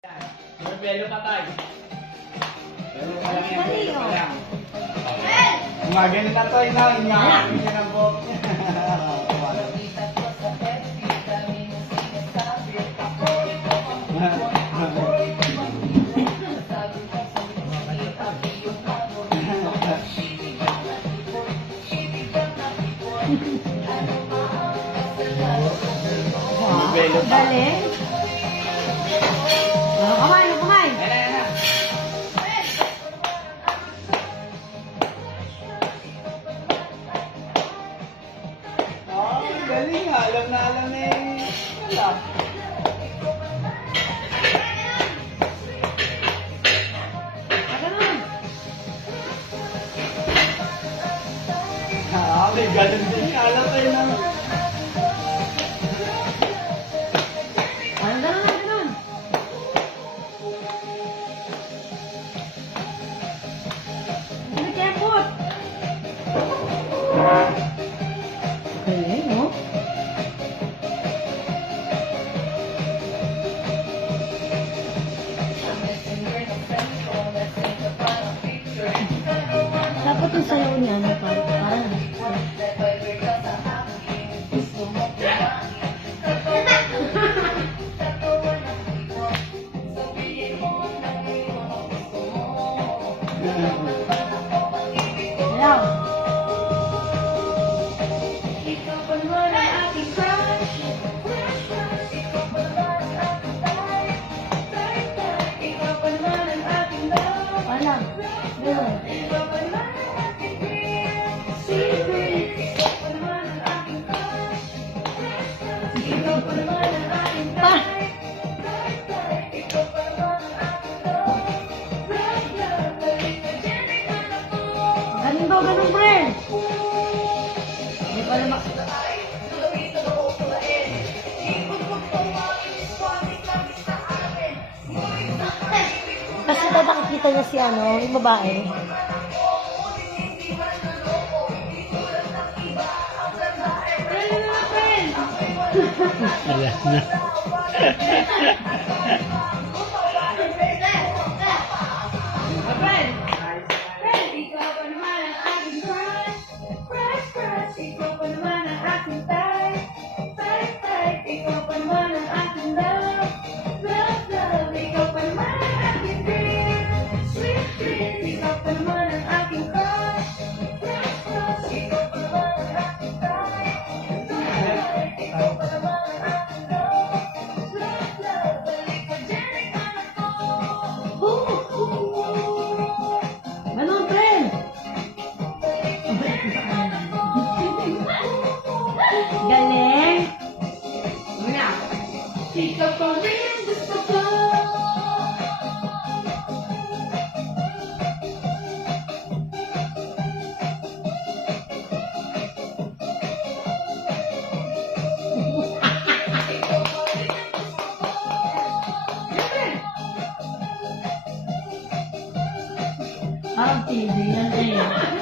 Belo patay. Pero walang yan, Dali, belo pa oh. lang. Gumagano na to, inaw. Inaw niya ng buhok niya. Belo pa. Galing. Kamay, kamay. Ayan na, ayan na. Oh, galing ha. Alam na wala. Ganun. May ganun din. Alam kayo na. Ganun. Hindi kepot. Galing, no? Dapat yung sayaw niya, ano, parang. Sayaw. Wala. Ganun. Pa. Galing daw, ganun, friend. Hindi pa naman. Kasi daw nakikita niya si ano, yung babae. Ayan na. Ganun, friend. Galing. Muna. Ikaw pa rin gusto ko. Parang TV yan eh.